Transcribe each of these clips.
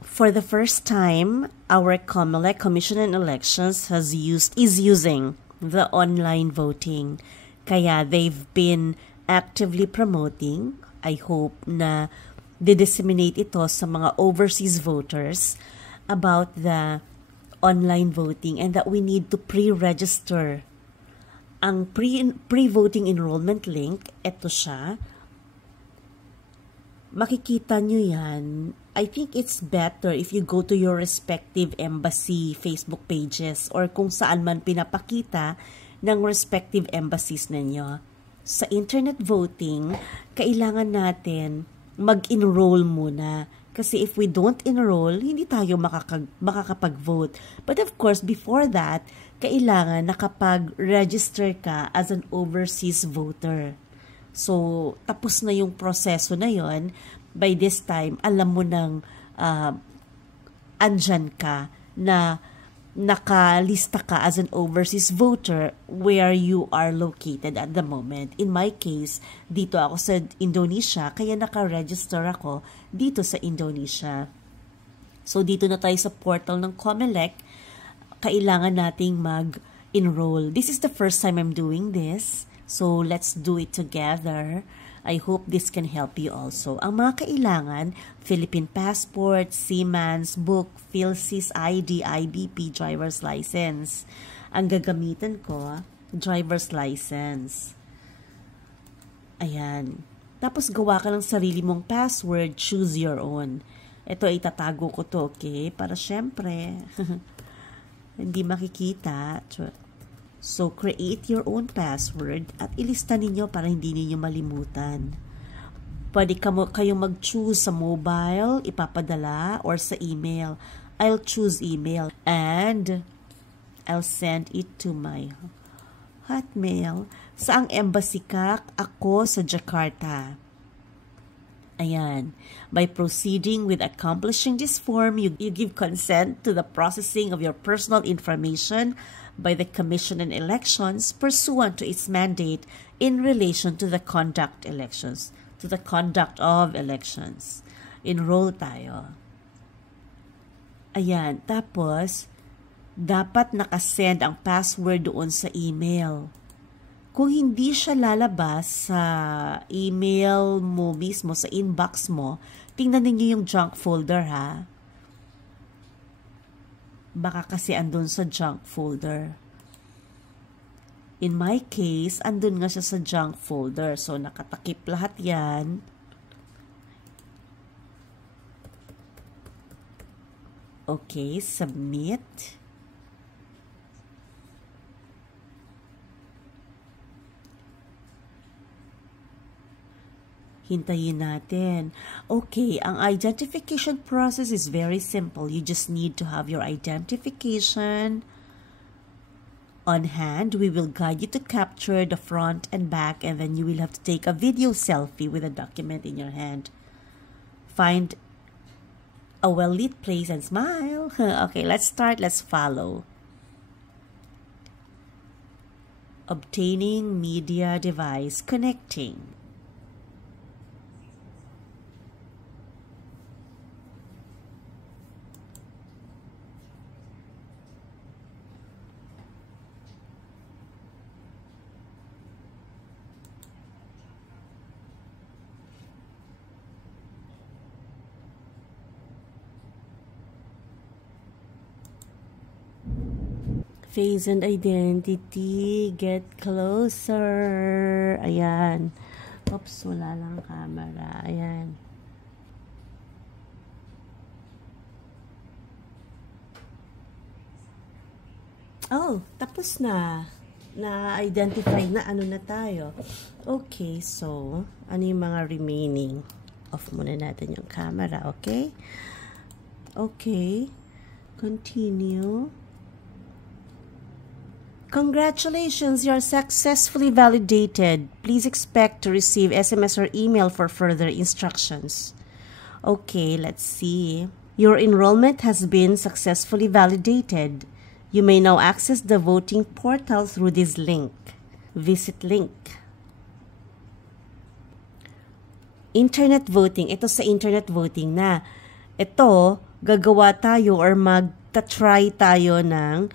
For the first time, our COMELEC, Commission on Elections, is using the online voting. Kaya they've been actively promoting. I hope na disseminate ito sa mga overseas voters about the online voting and that we need to pre-register. Ang pre-voting enrollment link, ito siya. Makikita nyo yan. I think it's better if you go to your respective embassy Facebook pages or kung saan man pinapakita ng respective embassies ninyo. Sa internet voting, kailangan natin mag-enroll muna. Kasi if we don't enroll, hindi tayo makakapag-vote. But of course, before that, kailangan nakapag-register ka as an overseas voter. So, tapos na yung proseso na yon. By this time, alam mo nang andyan ka na nakalista ka as an overseas voter where you are located at the moment. In my case, dito ako sa Indonesia, kaya naka-register ako dito sa Indonesia. So, dito na tayo sa portal ng COMELEC. Kailangan nating mag-enroll. This is the first time I'm doing this. So, let's do it together. I hope this can help you also. Ang mga kailangan, Philippine passport, Seaman's book, PhilSys ID, IBP, driver's license. Ang gagamitan ko, driver's license. Ayan. Tapos gawa ka ng sarili mong password, choose your own. Ito, itatago ko to, okay? Para syempre, hindi makikita. So, create your own password at ilista ninyo para hindi ninyo malimutan. Pwede kayong mag-choose sa mobile, ipapadala, or sa email. I'll choose email and I'll send it to my Hotmail. Saang embassy ka? Ako sa Jakarta. Ayan. By proceeding with accomplishing this form, you give consent to the processing of your personal information by the Commission on Elections pursuant to its mandate in relation to the conduct of elections. Enroll tayo. Ayan. Tapos, dapat nakasend ang password doon sa email. Kung hindi siya lalabas sa email mo mismo, sa inbox mo, tingnan niyo yung junk folder ha. Baka kasi andun sa junk folder. In my case, andun nga siya sa junk folder. So, nakatakip lahat yan. Okay, submit. Hintayin natin. Okay, ang identification process is very simple. You just need to have your identification on hand. We will guide you to capture the front and back, and then you will have to take a video selfie with a document in your hand. Find a well-lit place and smile. Okay, let's start. Let's follow. Obtaining media device, connecting. Face and identity, get closer. Ayan. Oops, wala lang camera. Ayan. Oh, tapos na. Na-identify na ano na tayo. Okay, so, ano yung mga remaining? Off muna natin yung camera, okay? Okay. Continue. Congratulations, you are successfully validated. Please expect to receive SMS or email for further instructions. Okay, let's see. Your enrollment has been successfully validated. You may now access the voting portal through this link. Visit link. Internet voting. Ito sa internet voting na. Ito, gagawa tayo or magta-try tayo ng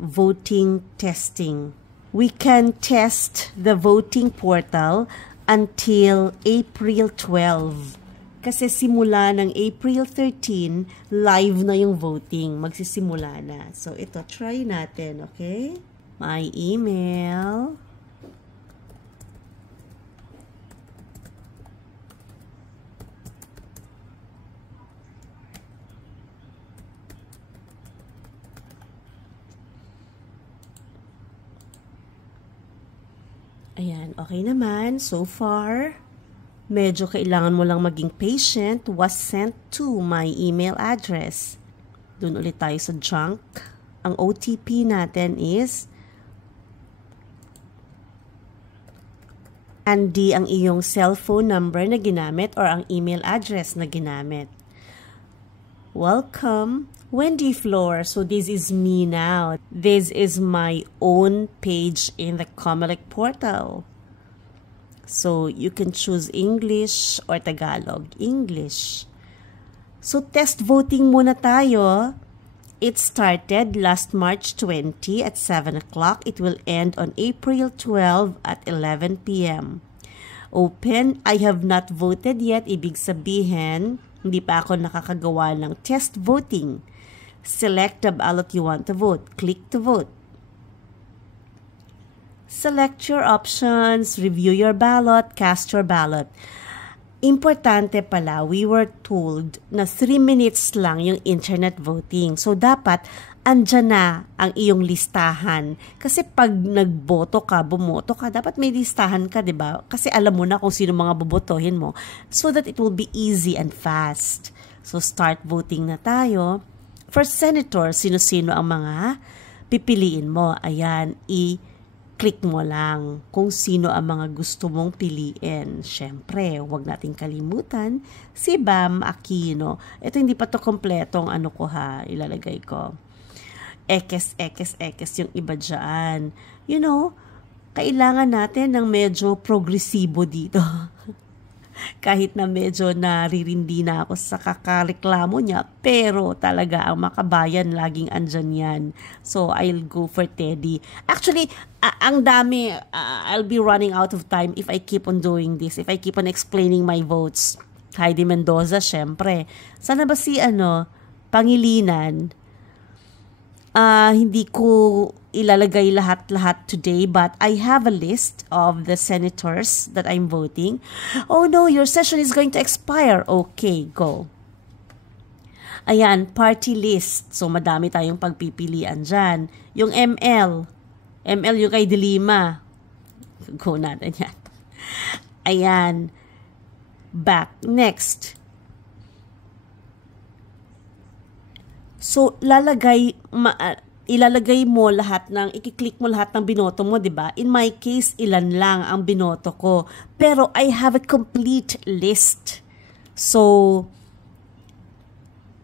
voting testing. We can test the voting portal until April 12. Kasi simula ng April 13, live na yung voting. Magsisimula na. So, ito, try natin, okay? My email. Ayan, okay naman. So far, medyo kailangan mo lang maging patient. Was sent to my email address. Doon ulit tayo sa junk. Ang OTP natin is and ang iyong cellphone number na ginamit or ang email address na ginamit. Welcome, Wendy Flor. So this is me now. This is my own page in the Comelec portal. So you can choose English or Tagalog. English. So test voting muna tayo. It started last March 20 at 7 o'clock. It will end on April 12 at 11 p.m. Open. I have not voted yet. Ibig sabihin, hindi pa ako nakakagawa ng test voting. Select the ballot you want to vote. Click to vote. Select your options. Review your ballot. Cast your ballot. Importante pala, we were told na 3 minutes lang yung internet voting. So, dapat andyan na ang iyong listahan. Kasi pag nagboto ka, bumoto ka, dapat may listahan ka, di ba? Kasi alam mo na kung sino mga bobotohin mo. So that it will be easy and fast. So, start voting na tayo. For senator, sino-sino ang mga pipiliin mo? Ayan, click mo lang kung sino ang mga gusto mong piliin. Siyempre, huwag nating kalimutan si Bam Aquino. Ito hindi pa to kompletong ano ko ha, ilalagay ko. Ekes yung iba dyan. You know, kailangan natin ng medyo progresibo dito. Kahit na medyo naririndi na ako sa kakareklamo niya, pero talaga ang makabayan laging andyan yan. So, I'll go for Teddy. Actually, ang dami, I'll be running out of time if I keep on doing this, if I keep on explaining my votes. Heidi Mendoza, syempre. Sana ba si, Pangilinan? Hindi ko ilalagay lahat-lahat today, but I have a list of the senators that I'm voting. Oh no, your session is going to expire. Okay, go. Ayan, party list. So, madami tayong pagpipilian dyan. Yung ML yung kay De Lima. Go natin yan. Ayan. Back. Next. So, ilalagay mo lahat i-click mo lahat ng binoto mo, di ba? In my case, ilan lang ang binoto ko. Pero I have a complete list. So,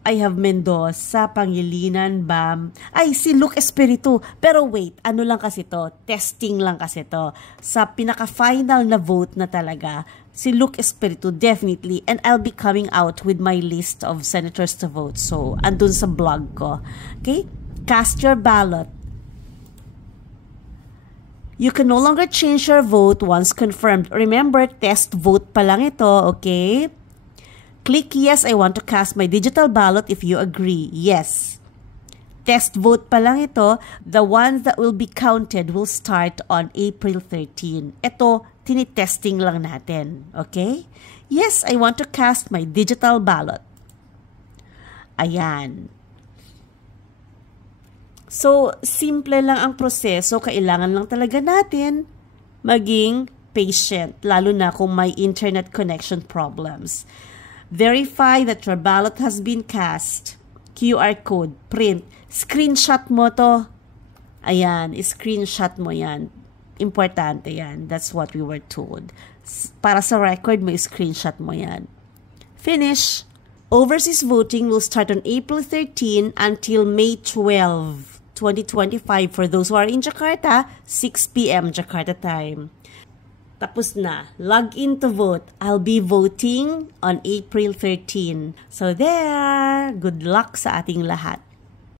I have Mendoza, Pangilinan, Bam. Ay, si Luke Espiritu. Pero wait, ano lang kasi to? Testing lang kasi to. Sa pinaka-final na vote na talaga, si Luke Espiritu, definitely. And I'll be coming out with my list of senators to vote. So, andun sa blog ko. Okay? Cast your ballot. You can no longer change your vote once confirmed. Remember, test vote pa lang ito, okay? Click yes, I want to cast my digital ballot if you agree. Yes. Test vote pa lang ito. The ones that will be counted will start on April 13. Ito, tinitesting lang natin. Okay? Yes, I want to cast my digital ballot. Ayan. So, simple lang ang proseso. Kailangan lang talaga natin maging patient, lalo na kung may internet connection problems. Verify that your ballot has been cast. QR code, print. Screenshot mo to. Ayan, screenshot mo yan. Importante yan. That's what we were told. Para sa record mo, screenshot mo yan. Finish. Overseas voting will start on April 13 until May 12, 2025. For those who are in Jakarta, 6 p.m. Jakarta time. Tapos na. Log in to vote. I'll be voting on April 13. So there, good luck sa ating lahat.